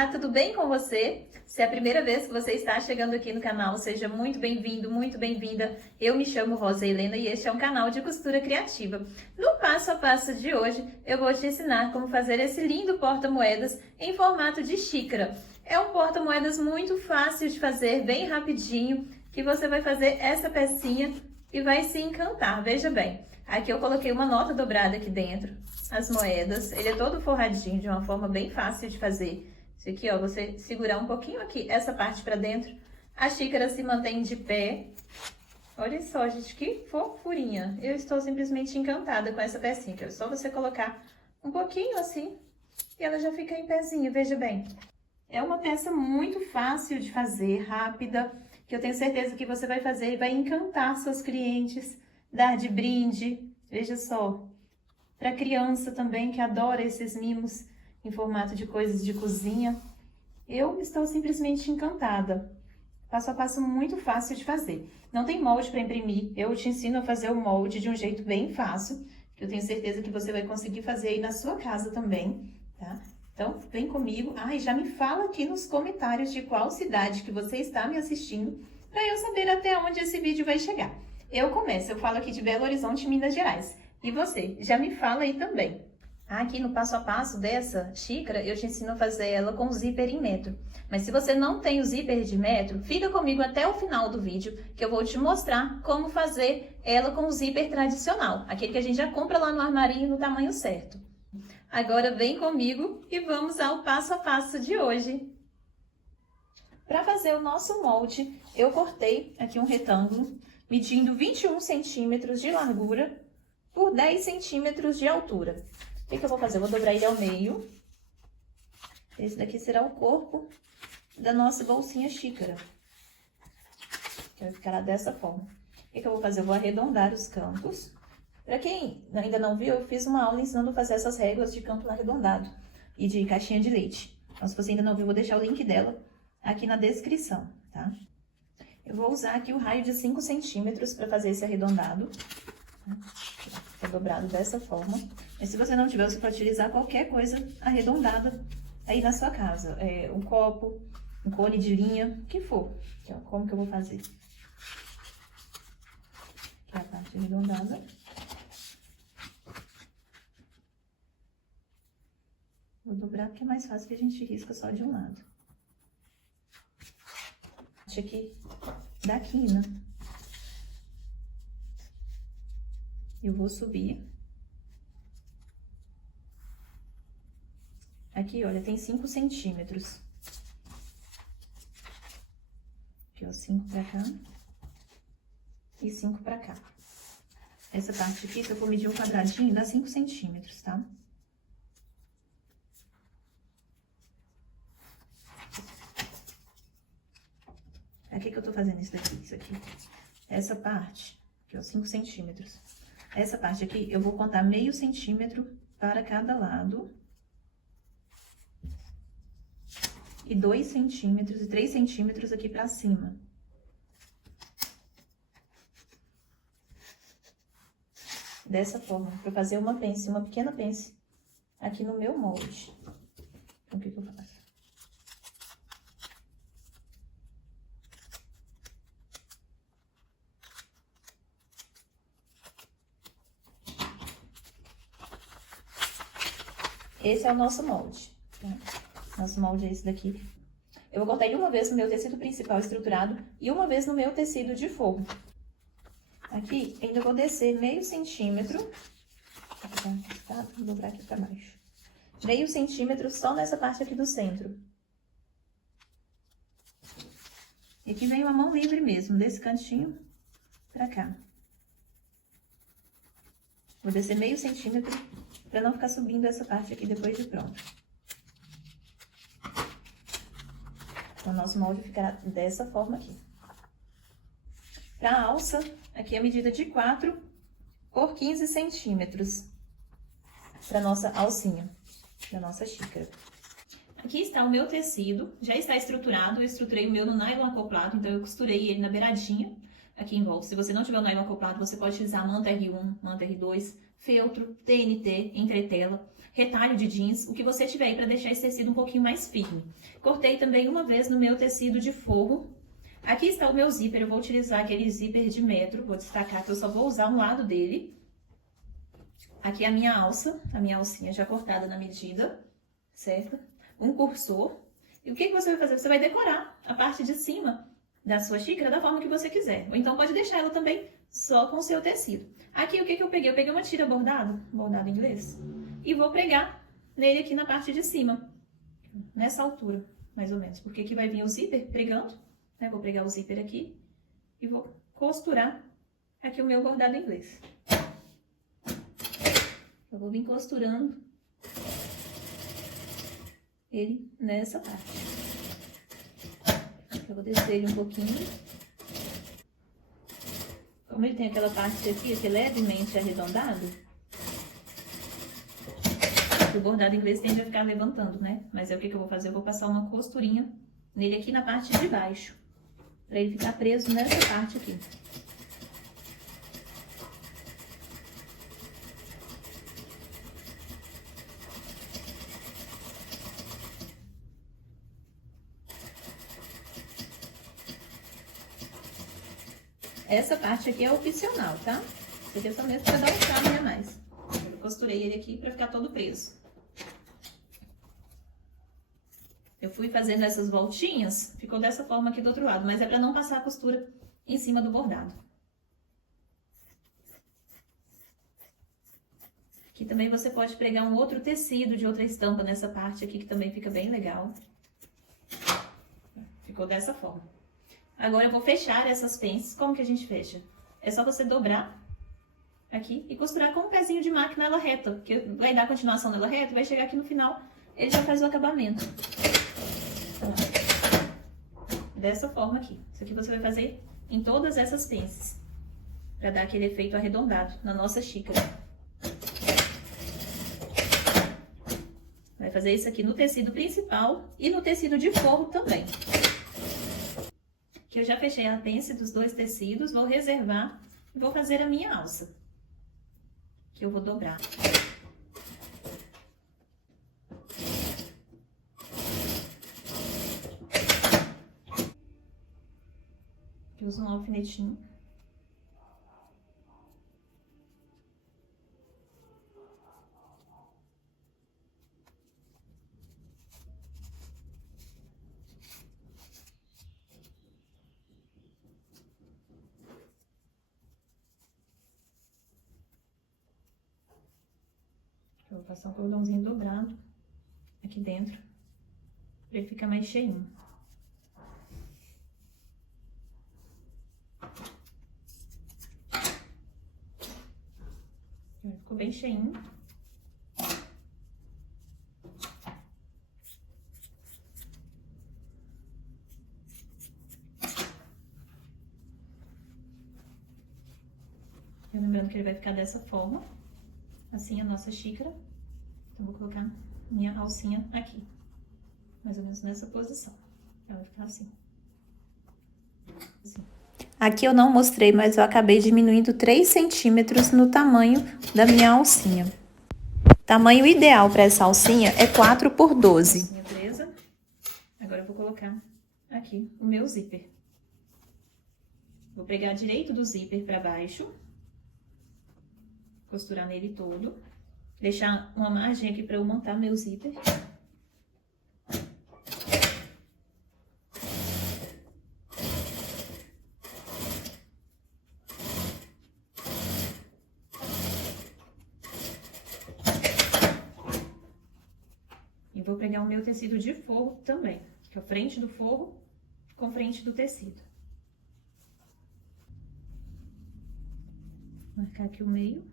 Olá, tudo bem com você? Se é a primeira vez que você está chegando aqui no canal, seja muito bem-vindo, muito bem-vinda. Eu me chamo Rosa Helena e este é um canal de costura criativa. No passo a passo de hoje, eu vou te ensinar como fazer esse lindo porta-moedas em formato de xícara. É um porta-moedas muito fácil de fazer, bem rapidinho, que você vai fazer essa pecinha e vai se encantar. Veja bem, aqui eu coloquei uma nota dobrada aqui dentro, as moedas, ele é todo forradinho de uma forma bem fácil de fazer. Isso aqui, ó, você segurar um pouquinho aqui, essa parte pra dentro, a xícara se mantém de pé. Olha só, gente, que fofurinha. Eu estou simplesmente encantada com essa pecinha, que é só você colocar um pouquinho assim e ela já fica em pezinho, veja bem. É uma peça muito fácil de fazer, rápida, que eu tenho certeza que você vai fazer e vai encantar seus clientes, dar de brinde, veja só. Para criança também, que adora esses mimos em formato de coisas de cozinha. Eu estou simplesmente encantada. Passo a passo muito fácil de fazer. Não tem molde para imprimir, eu te ensino a fazer o molde de um jeito bem fácil, que eu tenho certeza que você vai conseguir fazer aí na sua casa também, tá? Então, vem comigo. Ah, e já me fala aqui nos comentários de qual cidade que você está me assistindo, para eu saber até onde esse vídeo vai chegar. Eu falo aqui de Belo Horizonte, Minas Gerais. E você, já me fala aí também. Aqui no passo a passo dessa xícara, eu te ensino a fazer ela com zíper em metro. Mas se você não tem o zíper de metro, fica comigo até o final do vídeo, que eu vou te mostrar como fazer ela com o zíper tradicional. Aquele que a gente já compra lá no armarinho no tamanho certo. Agora vem comigo e vamos ao passo a passo de hoje. Para fazer o nosso molde, eu cortei aqui um retângulo, medindo 21 centímetros de largura por 10 centímetros de altura. O que eu vou fazer? Eu vou dobrar ele ao meio. Esse daqui será o corpo da nossa bolsinha xícara. Que vai ficar dessa forma. O que eu vou fazer? Eu vou arredondar os cantos. Para quem ainda não viu, eu fiz uma aula ensinando a fazer essas réguas de canto arredondado e de caixinha de leite. Então, se você ainda não viu, eu vou deixar o link dela aqui na descrição, tá? Eu vou usar aqui o raio de 5 centímetros para fazer esse arredondado. Fica dobrado dessa forma. Mas se você não tiver, você pode utilizar qualquer coisa arredondada aí na sua casa. Um copo, um cone de linha, o que for. Aqui, ó, como que eu vou fazer? Aqui é a parte arredondada. Vou dobrar porque é mais fácil que a gente risca só de um lado. Aqui da quina. Eu vou subir. Aqui, olha, tem 5 centímetros. Aqui, ó, 5 pra cá. E 5 pra cá. Essa parte aqui, se eu for medir um quadradinho, dá 5 centímetros, tá? Aqui que eu tô fazendo isso daqui, isso aqui. Essa parte, aqui, ó, 5 centímetros. Essa parte aqui, eu vou contar meio centímetro para cada lado. E 2 centímetros e 3 centímetros aqui pra cima. Dessa forma, para fazer uma pence, uma pequena pence aqui no meu molde. Então, o que eu faço? Esse é o nosso molde, tá? Nosso molde é esse daqui. Eu vou cortar ele uma vez no meu tecido principal estruturado e uma vez no meu tecido de forro. Aqui, ainda vou descer meio centímetro. Vou dobrar aqui pra baixo. Meio centímetro só nessa parte aqui do centro. E aqui vem uma mão livre mesmo, desse cantinho pra cá. Vou descer meio centímetro pra não ficar subindo essa parte aqui depois de pronto. Então, o nosso molde ficará dessa forma aqui. Para a alça, aqui é a medida de 4 por 15 centímetros. Para nossa alcinha, da nossa xícara. Aqui está o meu tecido, já está estruturado. Eu estruturei o meu no nylon acoplado, então eu costurei ele na beiradinha, aqui em volta. Se você não tiver o nylon acoplado, você pode utilizar manta R1, manta R2, feltro, TNT, entretela, retalho de jeans, o que você tiver aí para deixar esse tecido um pouquinho mais firme. Cortei também uma vez no meu tecido de forro. Aqui está o meu zíper, eu vou utilizar aquele zíper de metro, vou destacar que eu só vou usar um lado dele. Aqui a minha alcinha já cortada na medida, certo? Um cursor. E o que você vai fazer? Você vai decorar a parte de cima da sua xícara da forma que você quiser. Ou então pode deixar ela também só com o seu tecido. Aqui o que eu peguei? Eu peguei uma tira bordado inglês, e vou pregar nele aqui na parte de cima, nessa altura, mais ou menos. Porque aqui vai vir o zíper pregando, né? Vou pregar o zíper aqui e vou costurar aqui o meu bordado inglês. Eu vou vir costurando ele nessa parte. Eu vou descer ele um pouquinho. Como ele tem aquela parte aqui que é levemente arredondado, o bordado inglês tende a ficar levantando, né? Mas é o que eu vou fazer? Eu vou passar uma costurinha nele aqui na parte de baixo, para ele ficar preso nessa parte aqui. Essa parte aqui é opcional, tá? Isso aqui é só mesmo para dar um charme a mais. Eu costurei ele aqui para ficar todo preso. Eu fui fazendo essas voltinhas, ficou dessa forma aqui do outro lado, mas é para não passar a costura em cima do bordado. Aqui também você pode pregar um outro tecido de outra estampa nessa parte aqui, que também fica bem legal. Ficou dessa forma. Agora eu vou fechar essas pences. Como que a gente fecha? É só você dobrar aqui e costurar com um pezinho de máquina ela reta, que vai dar continuação nela reta, vai chegar aqui no final, ele já faz o acabamento. Dessa forma aqui. Isso aqui você vai fazer em todas essas pences, para dar aquele efeito arredondado na nossa xícara. Vai fazer isso aqui no tecido principal e no tecido de forro também. Que eu já fechei a pence dos dois tecidos, vou reservar e vou fazer a minha alça, que eu vou dobrar. Eu uso um alfinetinho. Eu vou passar um cordãozinho dobrado aqui dentro, para ele ficar mais cheinho. Ficou bem cheinho. E lembrando que ele vai ficar dessa forma. Assim a nossa xícara. Então, vou colocar minha alcinha aqui. Mais ou menos nessa posição. Ela vai ficar assim. Aqui eu não mostrei, mas eu acabei diminuindo 3 centímetros no tamanho da minha alcinha. Tamanho ideal para essa alcinha é 4 por 12. Beleza? Agora eu vou colocar aqui o meu zíper. Vou pegar direito do zíper para baixo. Costurar nele todo. Deixar uma margem aqui para eu montar meu zíper. E vou pregar o meu tecido de forro também, que é a frente do forro com frente do tecido. Marcar aqui o meio.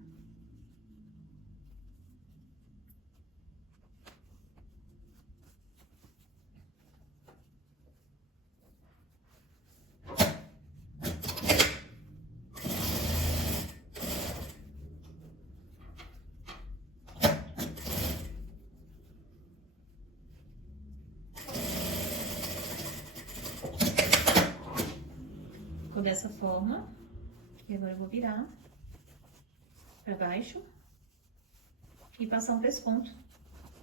Ficou dessa forma. E agora eu vou virar para baixo e passar um pesponto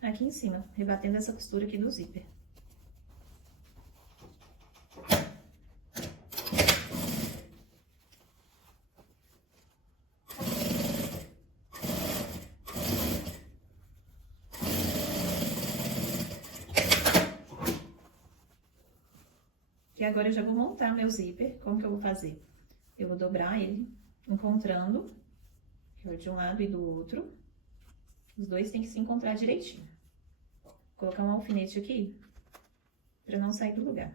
aqui em cima, rebatendo essa costura aqui do zíper. E agora eu já vou montar meu zíper. Como que eu vou fazer? Eu vou dobrar ele, encontrando de um lado e do outro. Os dois tem que se encontrar direitinho. Vou colocar um alfinete aqui, pra não sair do lugar.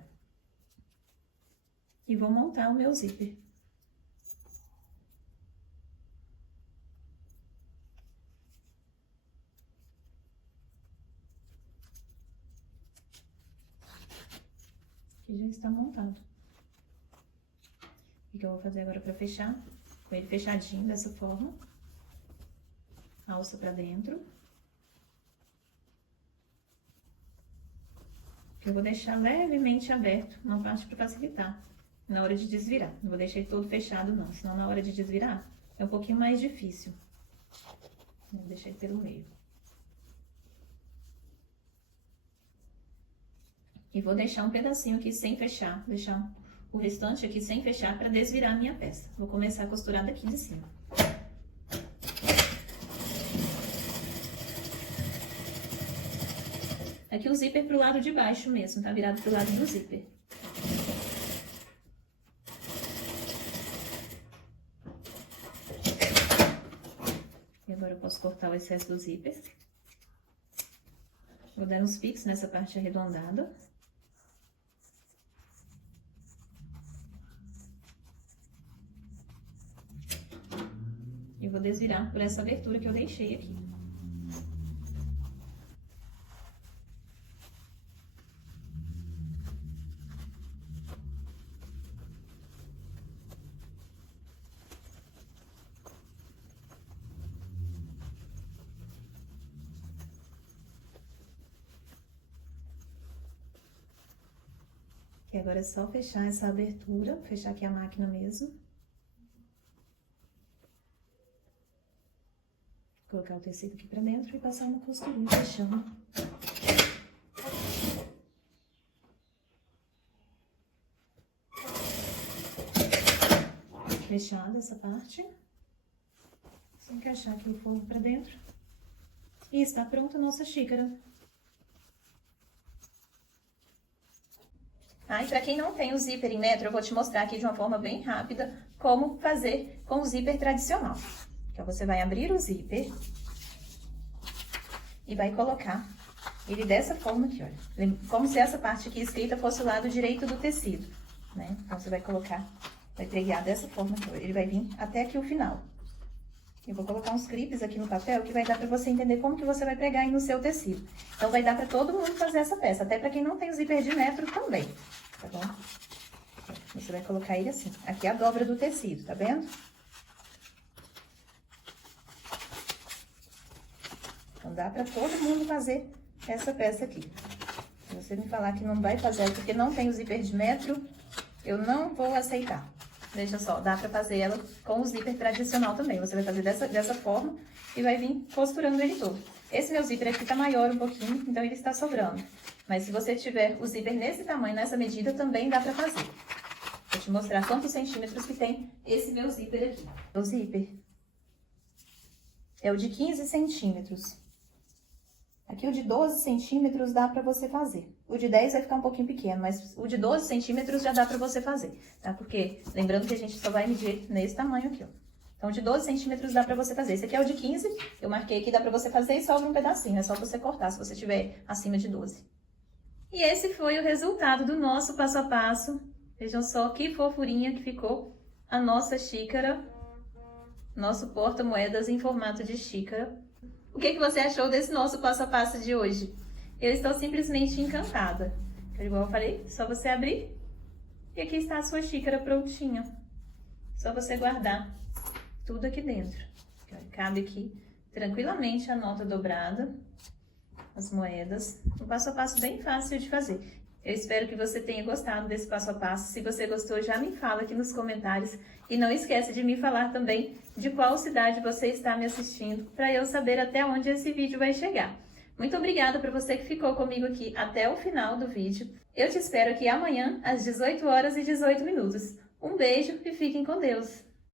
E vou montar o meu zíper. Aqui já está montado. O que eu vou fazer agora pra fechar? Com ele fechadinho dessa forma. Alça pra dentro. Eu vou deixar levemente aberto, uma parte para facilitar, na hora de desvirar. Não vou deixar ele todo fechado não, senão na hora de desvirar é um pouquinho mais difícil. Vou deixar ele pelo meio. E vou deixar um pedacinho aqui sem fechar, deixar o restante aqui sem fechar para desvirar a minha peça. Vou começar a costurar daqui de cima. Aqui o zíper pro lado de baixo mesmo, tá virado pro lado do zíper. E agora eu posso cortar o excesso do zíper. Vou dar uns piques nessa parte arredondada. E vou desvirar por essa abertura que eu deixei aqui. E agora é só fechar essa abertura, fechar aqui a máquina mesmo. Colocar o tecido aqui pra dentro e passar uma costurinha fechando. Fechada essa parte. Só encaixar aqui o forro pra dentro. E está pronta a nossa xícara. Ah, e pra quem não tem o zíper em metro, eu vou te mostrar aqui de uma forma bem rápida como fazer com o zíper tradicional. Então, você vai abrir o zíper e vai colocar ele dessa forma aqui, olha. Como se essa parte aqui escrita fosse o lado direito do tecido, né? Então, você vai colocar, vai preguiar dessa forma aqui, ele vai vir até aqui o final. Eu vou colocar uns clipes aqui no papel que vai dar pra você entender como que você vai pregar aí no seu tecido. Então, vai dar pra todo mundo fazer essa peça, até pra quem não tem o zíper de metro também, tá bom? Você vai colocar ele assim, aqui é a dobra do tecido, tá vendo? Então, dá pra todo mundo fazer essa peça aqui. Se você me falar que não vai fazer porque não tem o zíper de metro, eu não vou aceitar. Veja só, dá pra fazer ela com o zíper tradicional também. Você vai fazer dessa forma e vai vir costurando ele todo. Esse meu zíper aqui tá maior um pouquinho, então ele está sobrando. Mas se você tiver o zíper nesse tamanho, nessa medida, também dá pra fazer. Vou te mostrar quantos centímetros que tem esse meu zíper aqui. O zíper é o de 15 centímetros. Aqui o de 12 centímetros dá pra você fazer. O de 10 vai ficar um pouquinho pequeno, mas o de 12 centímetros já dá pra você fazer, tá? Porque, lembrando que a gente só vai medir nesse tamanho aqui, ó. Então, de 12 centímetros dá pra você fazer. Esse aqui é o de 15, eu marquei aqui, dá pra você fazer e sobra um pedacinho. É só você cortar, se você tiver acima de 12. E esse foi o resultado do nosso passo a passo. Vejam só que fofurinha que ficou a nossa xícara. Nosso porta-moedas em formato de xícara. O que você achou desse nosso passo a passo de hoje? Eu estou simplesmente encantada. Igual eu falei, só você abrir e aqui está a sua xícara prontinha. Só você guardar tudo aqui dentro. Cabe aqui tranquilamente a nota dobrada, as moedas. Um passo a passo bem fácil de fazer. Eu espero que você tenha gostado desse passo a passo. Se você gostou, já me fala aqui nos comentários. E não esquece de me falar também de qual cidade você está me assistindo, para eu saber até onde esse vídeo vai chegar. Muito obrigada para você que ficou comigo aqui até o final do vídeo. Eu te espero aqui amanhã, às 18 horas e 18 minutos. Um beijo e fiquem com Deus!